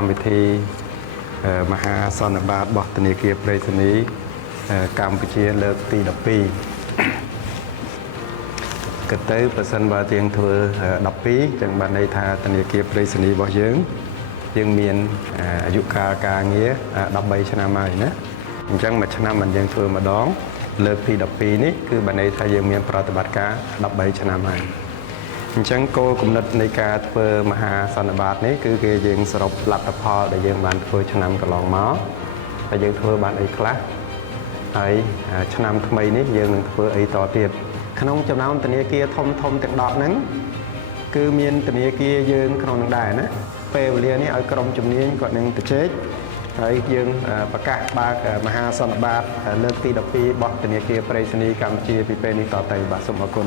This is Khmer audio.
កម្មវិធីមហាសន្និបាតរបស់ធនាគារប្រៃសណីកម្ពុជាលើកទី12ក៏ទៅប្រសិនបើទៀងធ្វើ12ចឹងបានន័យថាធនាគារប្រៃសណីរបស់យើងមានអាយុកាលការងារ13ឆ្នាំហើយណាអញ្ចឹងមួយឆ្នាំមិនយើងធ្វើម្ដងលើកទី12នេះគឺបានន័យថាយើងមានប្រតិបត្តិការ13ឆ្នាំហើយអញ្ចឹងគោលគំនិតនៃការធ្វើមហាសន្និបាតនេះគឺគេយើងសរុបលទ្ធផលដែលយើងបានធ្វើឆ្នាំកន្លងមកហើយយើងធ្វើបានអីខ្លះហើយឆ្នាំថ្មីនេះយើងនឹងធ្វើអីតទៀតក្នុងចំណោមធនាគារធំទាំង10ហ្នឹងគឺមានធនាគារយើងក្នុងនឹងដែរណាពេលវេលានេះឲ្យក្រុមជំនាញគាត់នឹងទៅជែកហើយយើងប្រកាសបើកមហាសន្និបាតលើកទី12របស់ធនាគារប្រៃសណីកម្ពុជាពីពេលនេះតទៅបាទសូមអរគុណ